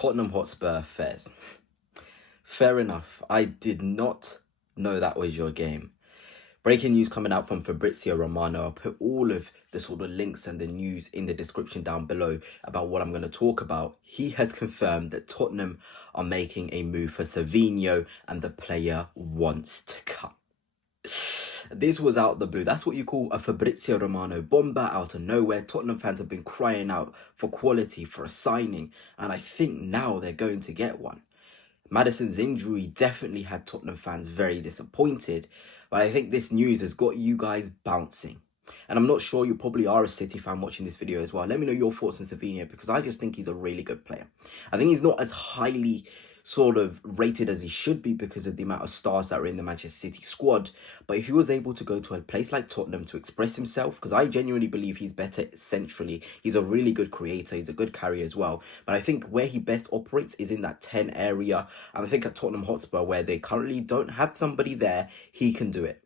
Tottenham Hotspur affairs. Fair enough. I did not know that was your game. Breaking news coming out from Fabrizio Romano. I'll put all of the sort of links and the news in the description down below about what I'm going to talk about. He has confirmed that Tottenham are making a move for Savinho and the player wants to come. This was out the blue. That's what you call a Fabrizio Romano bomber out of nowhere. Tottenham fans have been crying out for quality, for a signing, and I think now they're going to get one. Maddison's injury definitely had Tottenham fans very disappointed, but I think this news has got you guys bouncing. And I'm not sure, you probably are a City fan watching this video as well. Let me know your thoughts on Savinho, because I just think he's a really good player. I think he's not as highly sort of rated as he should be because of the amount of stars that are in the Manchester City squad. But if he was able to go to a place like Tottenham to express himself, because I genuinely believe he's better centrally. He's a really good creator. He's a good carrier as well. But I think where he best operates is in that 10 area. And I think at Tottenham Hotspur, where they currently don't have somebody there, he can do it.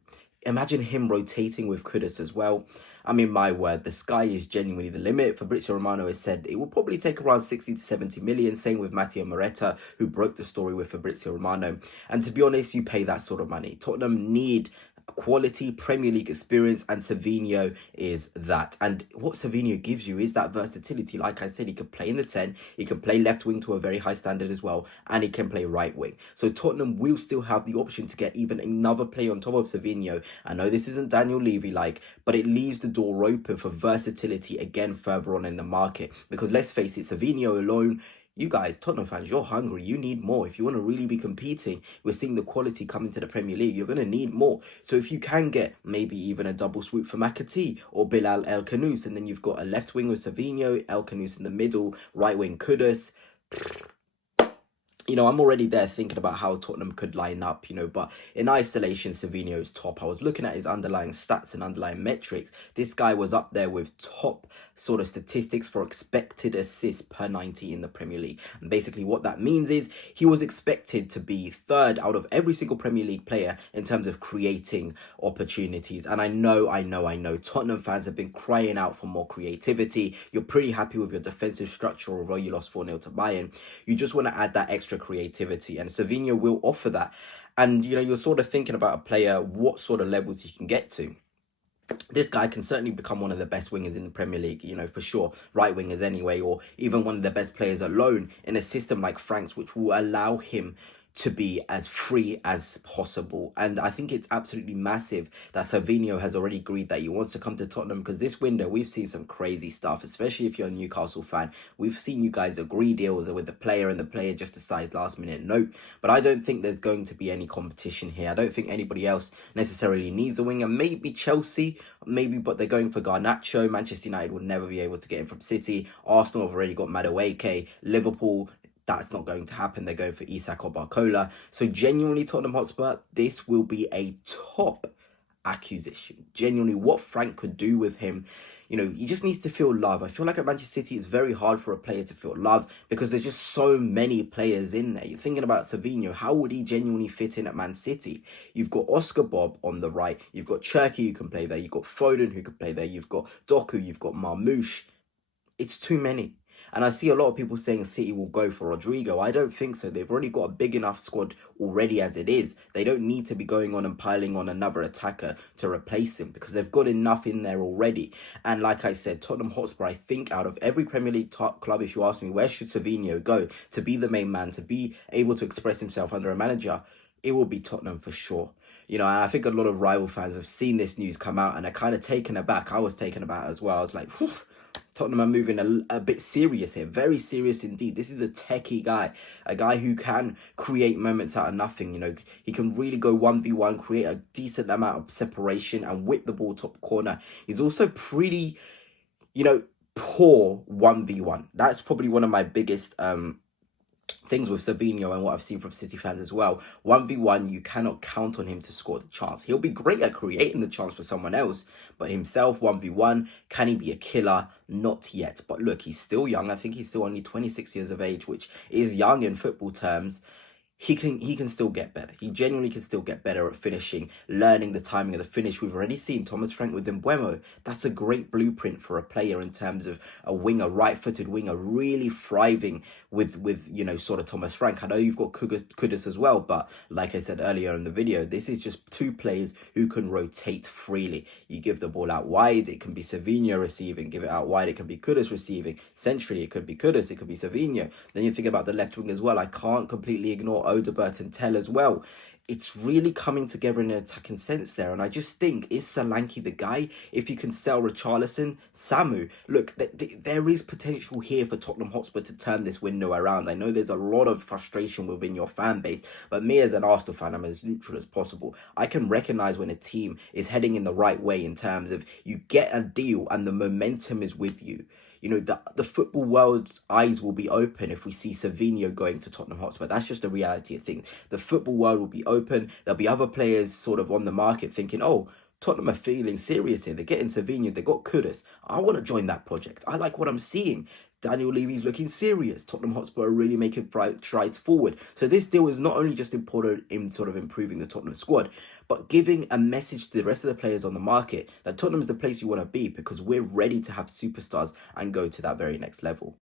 Imagine him rotating with Kudus as well. I mean, my word, the sky is genuinely the limit. Fabrizio Romano has said it will probably take around 60 to 70 million. Same with Matteo Moretta, who broke the story with Fabrizio Romano. And to be honest, you pay that sort of money. Tottenham need quality Premier League experience, and Savinho is that. And what Savinho gives you is that versatility. Like I said, he can play in the 10, he can play left wing to a very high standard as well, and he can play right wing. So Tottenham will still have the option to get even another player on top of Savinho. I know this isn't Daniel Levy-like, but it leaves the door open for versatility again further on in the market. Because let's face it, Savinho alone, you guys, Tottenham fans, you're hungry. You need more. If you want to really be competing, we're seeing the quality come into the Premier League. You're going to need more. So if you can get maybe even a double swoop for ManCity or Bilal El Khanous, and then you've got a left wing with Savinho, El Khanous in the middle, right wing Kudus. You know, I'm already there thinking about how Tottenham could line up, but in isolation, Savinho's top. I was looking at his underlying stats and underlying metrics. This guy was up there with top sort of statistics for expected assists per 90 in the Premier League. And basically what that means is he was expected to be third out of every single Premier League player in terms of creating opportunities. And I know Tottenham fans have been crying out for more creativity. You're pretty happy with your defensive structure, although you lost 4-0 to Bayern. You just want to add that extra creativity, and Savinho will offer that. And you're sort of thinking about a player, what sort of levels he can get to. This guy can certainly become one of the best wingers in the Premier League, for sure, right wingers anyway, or even one of the best players alone in a system like Frank's, which will allow him to be as free as possible. And I think it's absolutely massive that Savinho has already agreed that he wants to come to Tottenham, because this window we've seen some crazy stuff, especially if you're a Newcastle fan. We've seen you guys agree deals with the player and the player just decides last minute no. But I don't think there's going to be any competition here. I don't think anybody else necessarily needs a winger. Maybe Chelsea, but they're going for Garnacho. Manchester United would never be able to get him from City. Arsenal have already got Madueke. Liverpool, that's not going to happen. They're going for Isak or Barcola. So genuinely, Tottenham Hotspur, this will be a top acquisition. Genuinely, what Frank could do with him, he just needs to feel love. I feel like at Manchester City, it's very hard for a player to feel love because there's just so many players in there. You're thinking about Savinho. How would he genuinely fit in at Man City? You've got Oscar Bob on the right. You've got Cherky who can play there. You've got Foden who can play there. You've got Doku. You've got Marmoush. It's too many. And I see a lot of people saying City will go for Rodrigo. I don't think so. They've already got a big enough squad already as it is. They don't need to be going on and piling on another attacker to replace him, because they've got enough in there already. And like I said, Tottenham Hotspur, I think out of every Premier League top club, if you ask me, where should Savinho go to be the main man, to be able to express himself under a manager? It will be Tottenham for sure. And I think a lot of rival fans have seen this news come out and are kind of taken aback. I was taken aback as well. I was like, whew, Tottenham are moving a bit serious here. Very serious indeed. This is a techie guy. A guy who can create moments out of nothing. He can really go 1v1, create a decent amount of separation and whip the ball top corner. He's also pretty, poor 1v1. That's probably one of my biggest things with Savinho and what I've seen from City fans as well. 1v1, you cannot count on him to score the chance. He'll be great at creating the chance for someone else, but himself, 1v1, can he be a killer? Not yet. But look, he's still young. I think he's still only 26 years of age, which is young in football terms. he can still get better. He genuinely can still get better at finishing, learning the timing of the finish. We've already seen Thomas Frank with Mbeumo. That's a great blueprint for a player in terms of a winger, right-footed winger, really thriving with sort of Thomas Frank. I know you've got Kudus as well, but like I said earlier in the video, this is just two players who can rotate freely. You give the ball out wide, it can be Savinho receiving. Give it out wide, it can be Kudus receiving. Centrally, it could be Kudus, it could be Savinho. Then you think about the left wing as well. I can't completely ignore Odobert and Tell as well. It's really coming together in an attacking sense there. And I just think, is Solanke the guy? If you can sell Richarlison, Samu. Look, there is potential here for Tottenham Hotspur to turn this window around. I know there's a lot of frustration within your fan base, but me as an Arsenal fan, I'm as neutral as possible. I can recognise when a team is heading in the right way in terms of you get a deal and the momentum is with you. The football world's eyes will be open if we see Savinho going to Tottenham Hotspur. That's just the reality of things. The football world will be open. There'll be other players sort of on the market thinking, oh, Tottenham are feeling serious here. They're getting Savinho. They got Kudus. I want to join that project. I like what I'm seeing. Daniel Levy's looking serious. Tottenham Hotspur are really making strides forward. So this deal is not only just important in sort of improving the Tottenham squad, but giving a message to the rest of the players on the market that Tottenham is the place you want to be because we're ready to have superstars and go to that very next level.